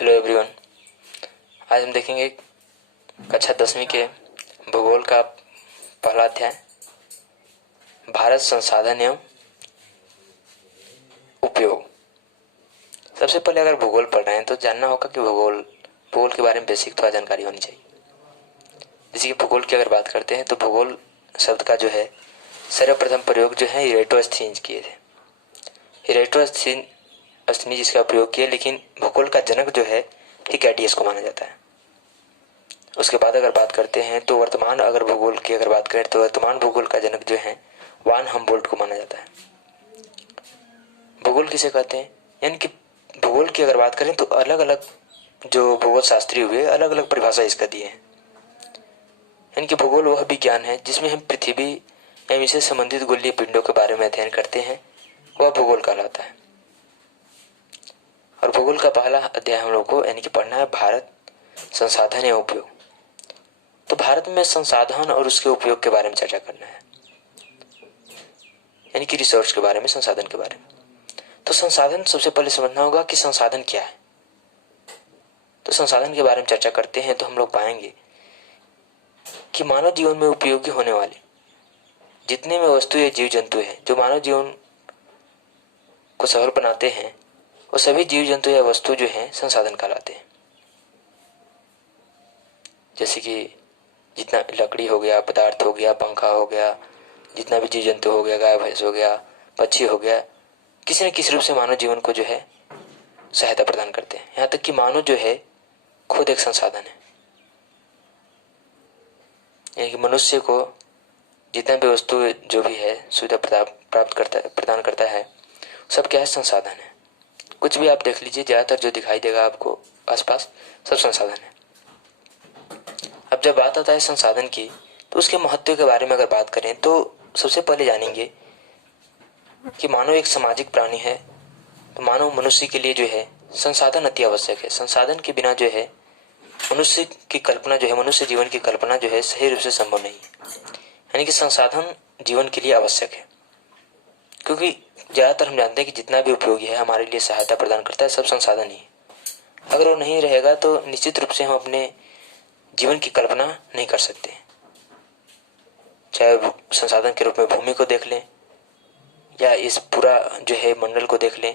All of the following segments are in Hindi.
Hello everyone. आज हम देखेंगे कक्षा 10वीं के भूगोल का पहला अध्याय, भारत संसाधन एवं उपयोग। सबसे पहले अगर भूगोल पढ़ रहे हैं तो जानना होगा कि भूगोल के बारे में बेसिक थोड़ा जानकारी होनी चाहिए। जैसे कि भूगोल की अगर बात करते हैं तो भूगोल शब्द का जो है सर्वप्रथम प्रयोग जो है इरेटोस्थीनिस किए थे। इरेटोस्थीनिस जिसका प्रयोग किया, लेकिन भूगोल का जनक जो है हिकैटियस को माना जाता है। उसके बाद अगर बात करते हैं तो वर्तमान भूगोल की अगर बात करें तो वर्तमान भूगोल का जनक जो है वान हमबोल्ट को माना जाता है। भूगोल किसे कहते हैं, यानी कि भूगोल की अगर बात करें तो अलग अलग जो भूगोल शास्त्री हुए अलग अलग परिभाषा इसका दिए हैं। यानी कि भूगोल वह विज्ञान है जिसमें हम पृथ्वी एवं इससे संबंधित गोलीय पिंडों के बारे में अध्ययन करते हैं, वह भूगोल कहलाता है। और भूगोल का पहला अध्याय हम लोग को यानी कि पढ़ना है भारत संसाधन एवं उपयोग। तो भारत में संसाधन और उसके उपयोग के बारे में चर्चा करना है, यानी कि रिसोर्स के बारे में, संसाधन के बारे में। तो संसाधन सबसे पहले समझना होगा कि संसाधन क्या है। तो संसाधन के बारे में चर्चा करते हैं तो हम लोग पाएंगे कि मानव जीवन में उपयोगी होने वाले जितने में वस्तु या जीव जंतु हैं जो मानव जीवन को सरल बनाते हैं, वो सभी जीव जंतु या वस्तु जो है संसाधन कहलाते हैं। जैसे कि जितना लकड़ी हो गया, पदार्थ हो गया, पंखा हो गया, जितना भी जीव जंतु हो गया, गाय भैंस हो गया, पक्षी हो गया, किसी न किसी रूप से मानव जीवन को जो है सहायता प्रदान करते हैं। यहाँ तक कि मानव जो है खुद एक संसाधन है। यानी कि मनुष्य को जितना भी वस्तु जो भी है सुविधा प्रदान करता है, सब क्या है, संसाधन है। कुछ भी आप देख लीजिए, ज्यादातर जो दिखाई देगा आपको आसपास सब संसाधन है। अब जब बात आता है संसाधन की तो उसके महत्व के बारे में अगर बात करें तो सबसे पहले जानेंगे कि मानव एक सामाजिक प्राणी है। तो मानव मनुष्य के लिए जो है संसाधन अति आवश्यक है। संसाधन के बिना जो है मनुष्य की कल्पना जो है, मनुष्य जीवन की कल्पना जो है सही रूप से संभव नहीं है। यानी कि संसाधन जीवन के लिए आवश्यक है, क्योंकि ज्यादातर हम जानते हैं कि जितना भी उपयोगी है हमारे लिए सहायता प्रदान करता है, सब संसाधन ही है। अगर वो नहीं रहेगा तो निश्चित रूप से हम अपने जीवन की कल्पना नहीं कर सकते। चाहे संसाधन के रूप में भूमि को देख लें या इस पूरा जो है मंडल को देख लें,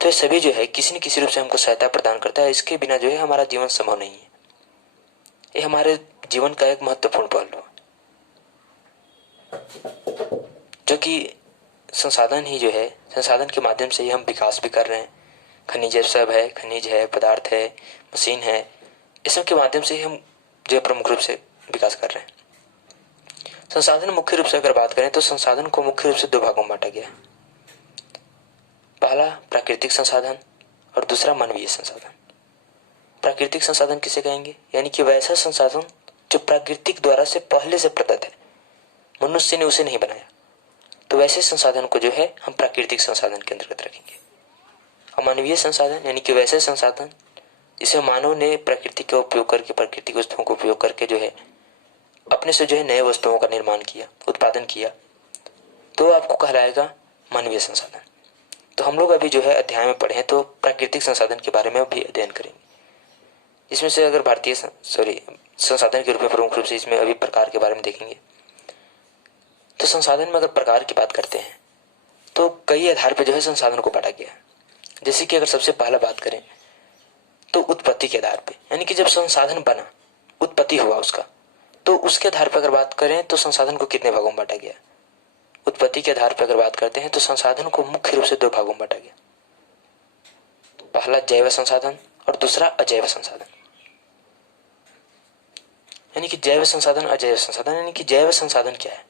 तो ये सभी जो है किसी न किसी रूप से हमको सहायता प्रदान करता है। इसके बिना जो है हमारा जीवन संभव नहीं है। ये हमारे जीवन का एक महत्वपूर्ण पहलू है, जो कि संसाधन ही जो है, संसाधन के माध्यम से ही हम विकास भी कर रहे हैं। खनिज सब है, खनिज है, पदार्थ है, मशीन है, इस सब के माध्यम से हम जो प्रमुख रूप से विकास कर रहे हैं। संसाधन मुख्य रूप से अगर बात करें तो संसाधन को मुख्य रूप से दो भागों में बांटा गया है। पहला प्राकृतिक संसाधन और दूसरा मानवीय संसाधन। प्राकृतिक संसाधन किसे कहेंगे, यानी कि वैसा संसाधन जो प्राकृतिक द्वारा से पहले से प्रदत्त है, मनुष्य ने उसे नहीं बनाया, तो वैसे संसाधन को जो है हम प्राकृतिक संसाधन के अंतर्गत रखेंगे। और मानवीय संसाधन यानी कि वैसे संसाधन जिसे मानव ने प्रकृति का उपयोग करके, प्राकृतिक वस्तुओं का उपयोग करके जो है अपने से जो है नए वस्तुओं का निर्माण किया, उत्पादन किया, तो आपको कहलाएगा मानवीय संसाधन। तो हम लोग अभी जो है अध्याय में पढ़े तो प्राकृतिक संसाधन के बारे में अभी अध्ययन करेंगे। इसमें से अगर संसाधन के रूप में प्रमुख रूप से इसमें अभी प्रकार के बारे में देखेंगे। तो संसाधन में अगर प्रकार की बात करते हैं तो कई आधार पर जो है संसाधन को बांटा गया है। जैसे कि अगर सबसे पहला बात करें तो उत्पत्ति के आधार पे, यानी कि जब संसाधन बना, उत्पत्ति हुआ उसका, तो उसके आधार पर अगर बात करें तो संसाधन को कितने भागों में बांटा गया। उत्पत्ति के आधार पर अगर बात करते हैं तो संसाधन को मुख्य रूप से दो भागों में बांटा गया। पहला जैव संसाधन और दूसरा अजैव संसाधन। यानी कि जैव संसाधन, अजैव संसाधन, यानी कि जैव संसाधन क्या है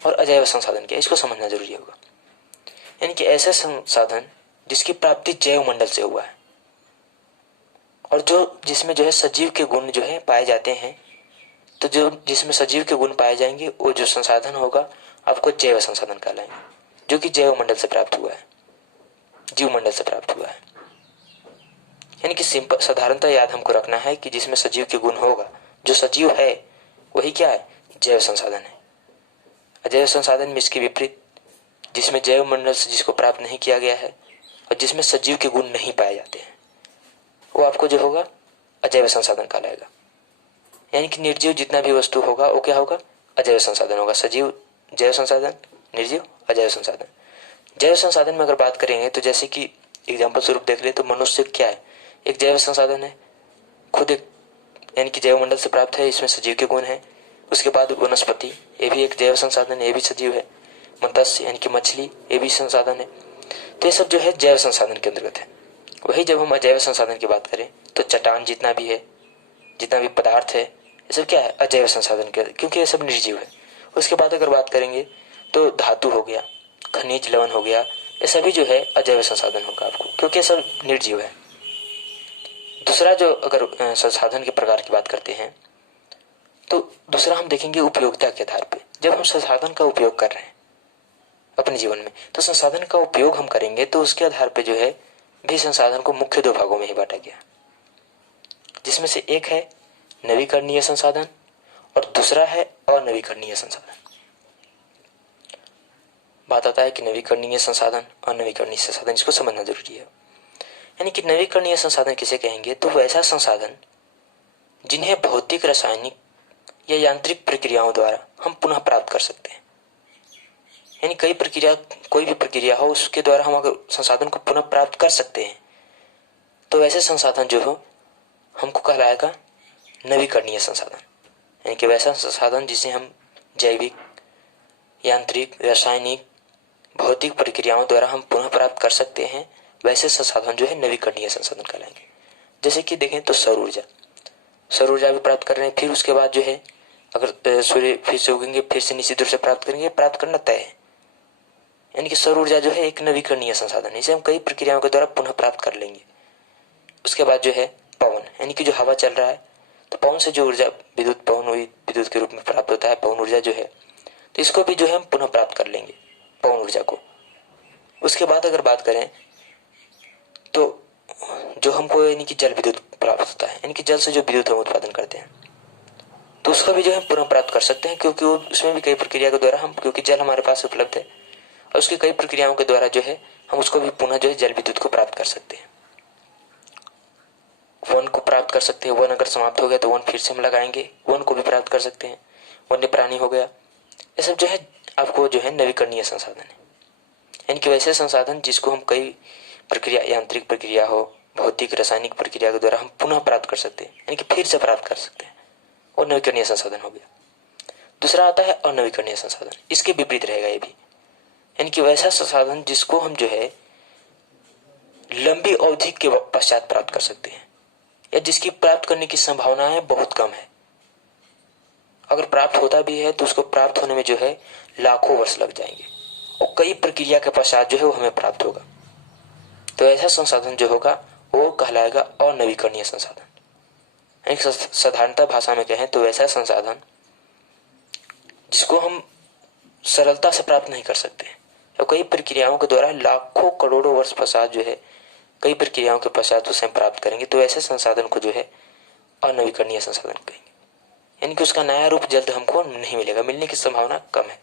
और अजैव संसाधन क्या है, इसको समझना जरूरी होगा। यानी कि ऐसे संसाधन जिसकी प्राप्ति जैव मंडल से हुआ है और जो जिसमें जो है सजीव के गुण जो है पाए जाते हैं, तो जो जिसमें सजीव के गुण पाए जाएंगे वो जो संसाधन होगा आपको जैव संसाधन कहलाएंगे, जो कि जैव मंडल से प्राप्त हुआ है, जीव मंडल से प्राप्त हुआ है। यानी कि सिंपल साधारणतः याद हमको रखना है कि जिसमें सजीव के गुण होगा, जो सजीव है वही क्या है, जैव संसाधन है। अजैव संसाधन में इसके विपरीत, जिसमें जैव मंडल से जिसको प्राप्त नहीं किया गया है और जिसमें सजीव के गुण नहीं पाए जाते हैं, वो आपको जो होगा अजैव संसाधन कहलाएगा। यानी कि निर्जीव जितना भी वस्तु होगा वो क्या होगा, अजैव संसाधन होगा। सजीव जैव संसाधन, निर्जीव अजैव संसाधन। जैव संसाधन में अगर बात करेंगे तो जैसे कि एग्जाम्पल स्वरूप देख ले तो मनुष्य क्या है, एक जैव संसाधन है, खुद एक यानी कि जैव मंडल से प्राप्त है, इसमें सजीव के गुण है। उसके बाद वनस्पति, ये भी एक जैव संसाधन है, ये भी सजीव है। मत्स्य यानी कि मछली, ये भी संसाधन है। तो ये सब जो है जैव संसाधन के अंतर्गत है। वही जब हम अजैव संसाधन की बात करें तो चट्टान जितना भी है, जितना भी पदार्थ है, ये सब क्या है, अजैव संसाधन के, क्योंकि ये सब निर्जीव है। उसके बाद अगर बात करेंगे तो धातु हो गया, खनिज लवण हो गया, ये सभी जो है अजैव संसाधन होगा आपको, क्योंकि ये सब निर्जीव है। दूसरा जो अगर संसाधन के प्रकार की बात करते हैं तो दूसरा हम देखेंगे उपयोगिता के आधार पे। जब हम संसाधन का उपयोग कर रहे हैं अपने जीवन में, तो संसाधन का उपयोग हम करेंगे तो उसके आधार पे जो है भी संसाधन को मुख्य दो भागों में ही बांटा गया, जिसमें से एक है नवीकरणीय संसाधन और दूसरा है अनवीकरणीय संसाधन। बात आता है कि नवीकरणीय संसाधन, अनवीकरणीय संसाधन, इसको समझना जरूरी है। यानी कि नवीकरणीय संसाधन किसे कहेंगे, तो वैसा संसाधन जिन्हें भौतिक, रासायनिक या यांत्रिक प्रक्रियाओं द्वारा हम पुनः प्राप्त कर सकते हैं। यानी कोई भी प्रक्रिया हो उसके द्वारा हम अगर संसाधन को पुनः प्राप्त कर सकते हैं तो वैसे संसाधन जो हो हमको कहलाएगा नवीकरणीय संसाधन। यानी कि वैसा संसाधन जिसे हम जैविक, यांत्रिक, रासायनिक, भौतिक प्रक्रियाओं द्वारा हम पुनः प्राप्त कर सकते हैं, वैसे संसाधन जो है नवीकरणीय संसाधन कहलाएंगे। जैसे कि देखें तो सौर ऊर्जा भी प्राप्त कर रहे हैं, फिर उसके बाद जो है अगर सूर्य फिर से उगेंगे, फिर से निश्चित रूप से प्राप्त करेंगे, प्राप्त करना तय है। यानी कि सौर ऊर्जा जो है एक नवीकरणीय संसाधन है, इसे हम कई प्रक्रियाओं के द्वारा पुनः प्राप्त कर लेंगे। उसके बाद जो है पवन, यानी कि जो हवा चल रहा है तो पवन से जो ऊर्जा विद्युत के रूप में प्राप्त होता है, पवन ऊर्जा जो है, तो इसको भी जो है हम पुनः प्राप्त कर लेंगे, पवन ऊर्जा को। उसके बाद अगर बात करें तो जो हमको यानी कि जल विद्युत प्राप्त होता है, यानी कि जल से जो विद्युत हम उत्पादन करते हैं, तो उसको भी जो है पुनः प्राप्त कर सकते हैं, क्योंकि वो उसमें भी कई प्रक्रिया के द्वारा हम, क्योंकि जल हमारे पास उपलब्ध है और उसकी कई प्रक्रियाओं के द्वारा जो है हम उसको भी पुनः जो है जल विद्युत को प्राप्त कर सकते हैं। वन को प्राप्त कर सकते हैं, वन अगर समाप्त हो गया तो वन फिर से हम लगाएंगे, वन को भी प्राप्त कर सकते हैं। वन्य प्राणी हो गया, ये सब जो है आपको जो है नवीकरणीय संसाधन है। यानी कि वैसे संसाधन जिसको हम कई प्रक्रिया, यांत्रिक प्रक्रिया हो, भौतिक, रासायनिक प्रक्रिया के द्वारा हम पुनः प्राप्त कर सकते हैं, यानी कि फिर से प्राप्त कर सकते हैं, और नवीकरणीय संसाधन हो गया। दूसरा आता है अनवीकरणीय संसाधन, इसके विपरीत रहेगा ये भी। यानी कि वैसा संसाधन जिसको हम जो है लंबी अवधि के पश्चात प्राप्त कर सकते हैं, या जिसकी प्राप्त करने की संभावनाएं बहुत कम है। अगर प्राप्त होता भी है तो उसको प्राप्त होने में जो है लाखों वर्ष लग जाएंगे, और कई प्रक्रिया के पश्चात जो है वो हमें प्राप्त होगा। तो ऐसा संसाधन जो होगा वो कहलाएगा अनवीकरणीय संसाधन। एक साधारणता भाषा में कहें तो वैसा संसाधन जिसको हम सरलता से प्राप्त नहीं कर सकते, और कई प्रक्रियाओं के द्वारा लाखों करोड़ों वर्ष पश्चात जो है कई प्रक्रियाओं के पश्चात उसे प्राप्त करेंगे, तो ऐसे संसाधन को जो है अनवीकरणीय संसाधन कहेंगे। यानी कि उसका नया रूप जल्द हमको नहीं मिलेगा, मिलने की संभावना कम है।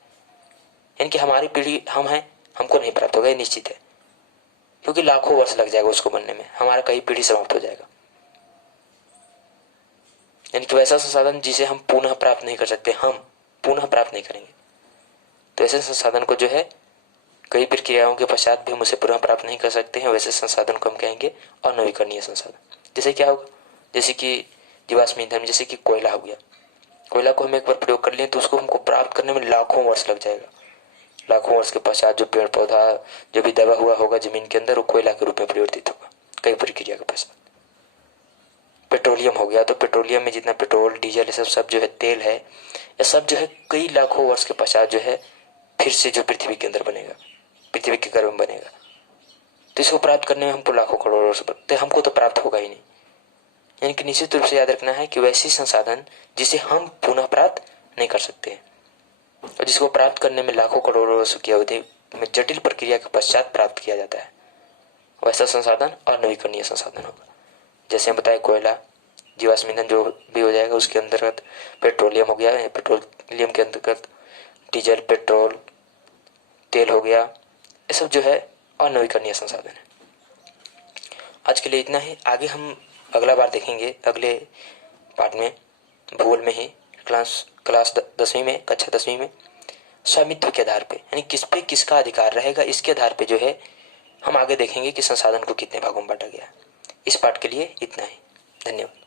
यानी कि हमारी पीढ़ी हम हैं, हमको नहीं प्राप्त होगा, ये निश्चित है, क्योंकि लाखों वर्ष लग जाएगा उसको बनने में, हमारा कई पीढ़ी समाप्त हो जाएगा। यानी कि वैसा संसाधन जिसे हम पुनः प्राप्त नहीं कर सकते, हम पुनः प्राप्त नहीं करेंगे, तो ऐसे संसाधन को जो है कई प्रक्रियाओं के पश्चात भी हम उसे पुनः प्राप्त नहीं कर सकते हैं, वैसे संसाधन को हम कहेंगे अनवीकरणीय संसाधन। जैसे क्या होगा, जैसे कि जीवाश्म ईंधन, जैसे कि कोयला हो गया। कोयला को हम एक बार प्रयोग कर लें तो उसको हमको प्राप्त करने में लाखों वर्ष लग जाएगा। लाखों वर्ष के पश्चात जो पेड़ पौधा जो भी दबा हुआ होगा जमीन के अंदर, वो कोयला के रूप में परिवर्तित होगा कई प्रक्रिया के पश्चात। पेट्रोलियम हो गया, तो पेट्रोलियम में जितना पेट्रोल, डीजल, ये सब जो है तेल है, ये सब जो है कई लाखों वर्ष के पश्चात जो है फिर से जो पृथ्वी के अंदर बनेगा, पृथ्वी के गर्भ में बनेगा। तो इसको प्राप्त करने में हमको लाखों करोड़ों वर्ष लगते, हमको तो प्राप्त होगा ही नहीं। यानी कि निश्चित रूप से याद रखना है कि वैसी संसाधन जिसे हम पुनः प्राप्त नहीं कर सकते और जिसको प्राप्त करने में लाखों करोड़ों वर्षों की अवधि में जटिल प्रक्रिया के पश्चात प्राप्त किया जाता है, वैसा संसाधन अनवीकरणीय संसाधन होगा। जैसे हम बताए कोयला, जीवाश्म ईंधन जो भी हो जाएगा, उसके अंतर्गत पेट्रोलियम हो गया, पेट्रोलियम के अंतर्गत डीजल, पेट्रोल, तेल हो गया, ये सब जो है अनवीकरणीय संसाधन है। आज के लिए इतना ही, आगे हम अगला बार देखेंगे अगले पार्ट में, भूगोल में ही, क्लास 10वीं में, कक्षा 10वीं में, स्वामित्व के आधार पे, यानी किस पे किसका अधिकार रहेगा, इसके आधार पे जो है हम आगे देखेंगे कि संसाधन को कितने भागों में बांटा गया। इस पाठ के लिए इतना ही। धन्यवाद।